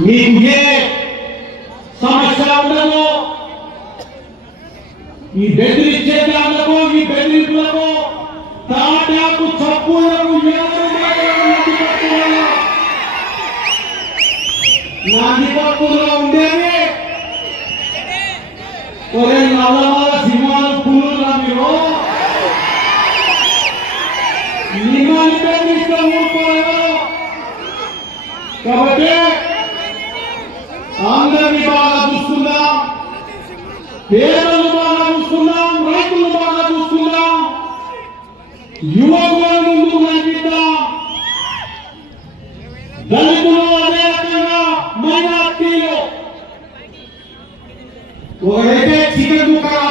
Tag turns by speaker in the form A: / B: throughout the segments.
A: మీకు ఏ సమస్య ఉండదు ఈ బెదిరించేదాలకు ఈ బెదిరింపులకు తాటాకు చప్పులకు ఎవరు నాదిపట్టులో నాదిపట్టులో ఉండేది ఒరే నల్లమల సింహాలు పుల్లులా మీరు మిమ్మల్ని బెదిరిస్తే ఊరుకోలేదు కాబట్టి అందరినీ బాగా చూసుకుందాం. పేదలు బాగా చూసుకుందాం రైతులు బాగా చూసుకుందాం. యువకులను ముందుకు నడిపిద్దాం. దళితులు అదే రకంగా మైనార్టీలు. ఒకడైతే చికెన్ కుక్క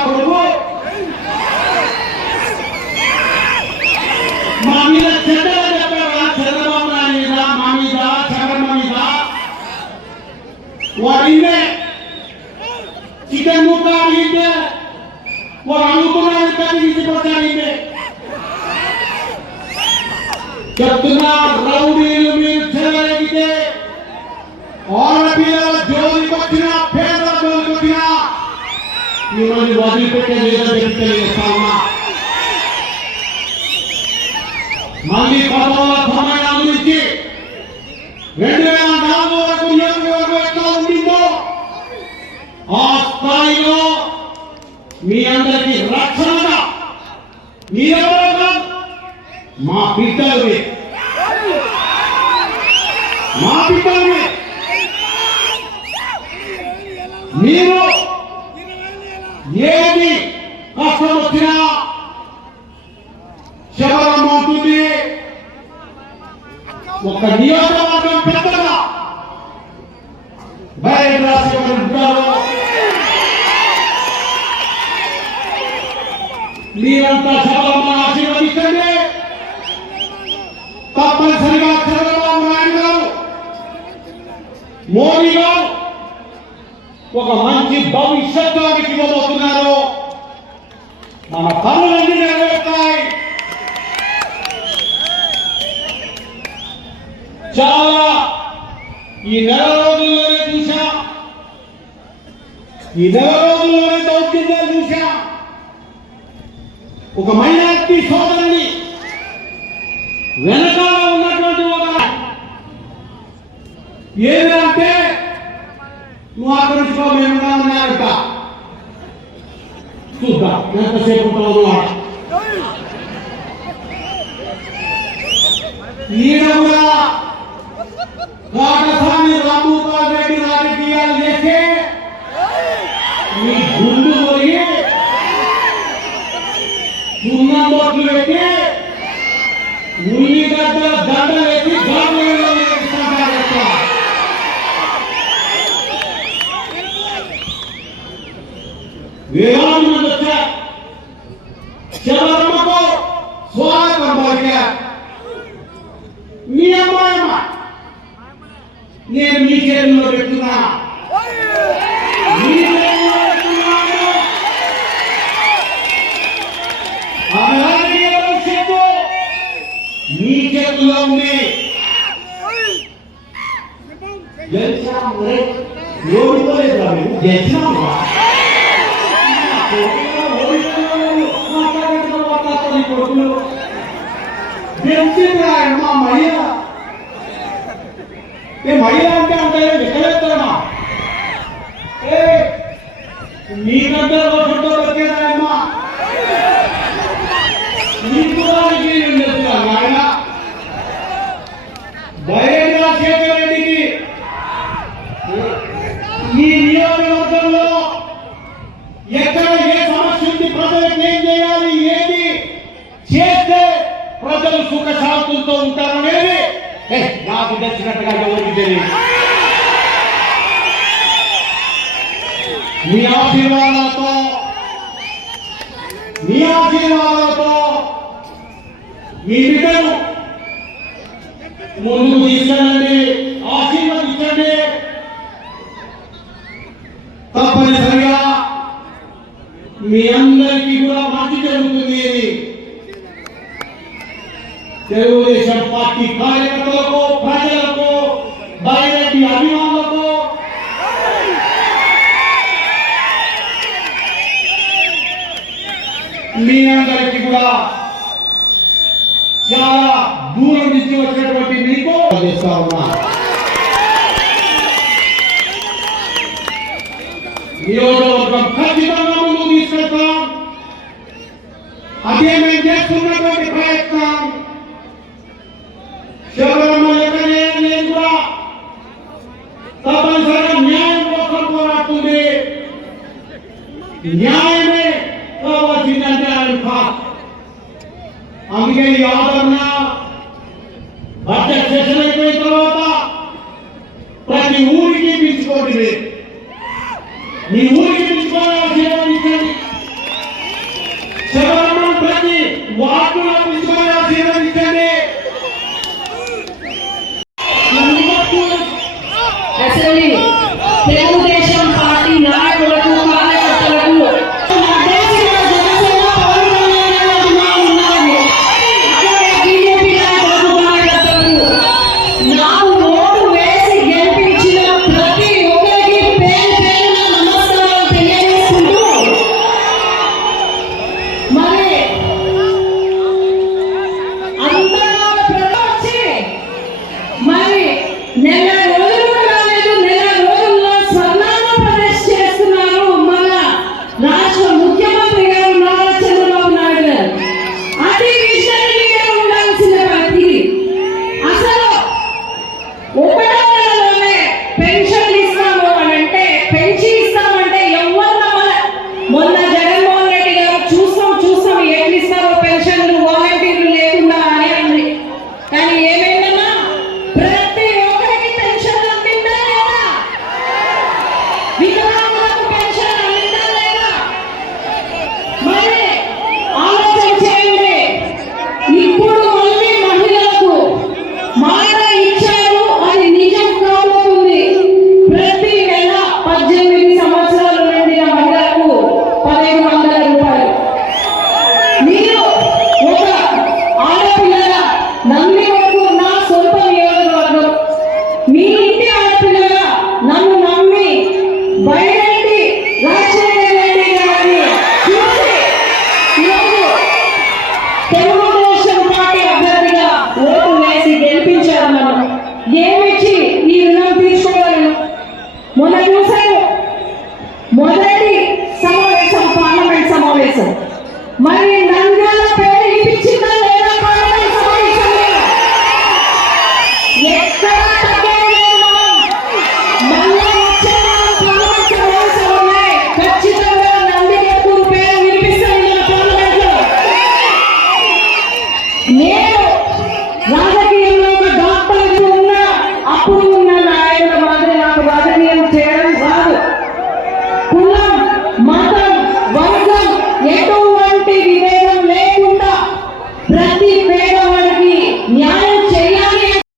A: cidemu kalinde Kur'an'ı Kur'an'ı kalinde kalinde कितना राउडी इलमिन चले गए और भी जोली बतिया फेर जोली बतिया इन्होंने वादी पे के लिए देखते हैं सामना माली खबर స్థాయిలో మీ అందరికి రక్షణగా మీరెవరో మా బిడ్డలవి మా బిడ్డలవి మీరు ఏది కష్టం వచ్చినా శబరం అవుతుంది. ఒక నియోజకవర్గం మీరంతా శబరమ్మ ఆశీర్వదించండి. తప్పనిసరిగా చంద్రబాబు నాయుడు గారు మోడీ గారు ఒక మంచి భవిష్యత్తుకి ఇవ్వబోతున్నారు. మన పనులన్నీ నెరవేరుతాయి. చాలా ఈ నెల రోజుల్లోనే చూసా ఈ నెల రోజుల్లోనే ఒక మైనార్టీ సోదరుని వెనకాల ఉన్నటువంటి ఒక ఏదంటే నువ్వు ఆకరించుకో మేము ఉన్నారట చూద్దాం ఎంతసేపు ఉంటావు అన్నమాట ఈయన కూడా కాటసాని రామగోపాల్ రెడ్డి మీ అమ్మాయమ్మ నేను మీ చేతుల్లో పెట్టున్నా మీ చేతుల్లో ఉంది. ఓడిపోలేదు మేము గెలిచినాం రా. మాట్లాడేటప్పుడు మాట్లాడతారు ఈ కొడుకులు. గెలిచింది ఆయన మా మహిళ ఏ మహిళ అంటే అంటే ఎక్కడెత్తాడా ఏ మీ దగ్గర ప్రజలు ఉంటారనేది నాకు తెచ్చినట్టుగా ఎవరికి తెలియదు. మీ ఆశీర్వాదాలతో మీ ఆశీర్వాదాలతో మీ బిడ్డను ముందుకు తీసుకెళ్ళండి ఆశీర్వదించండి. తప్పనిసరిగా మీ అందరికీ కూడా మంచి జరుగుతుంది तेलुगुदेशम पार्टी कार्यकर्ताओं को प्रजा को बाइडेन की अभिमानों को मीनांगर की गुड़ा चारा दूर निश्चित वचन बोलती नहीं को देशा న్యాయమే కావాల్సిందంటే ఆయన కాదు. అందుకే ఈ ఆదరణ భర్త సెషన్ అయిపోయిన తర్వాత ప్రతి ఊరికి పిలుచుకోండి మీ ఊరికి
B: పిలుచుకోవాల్సిన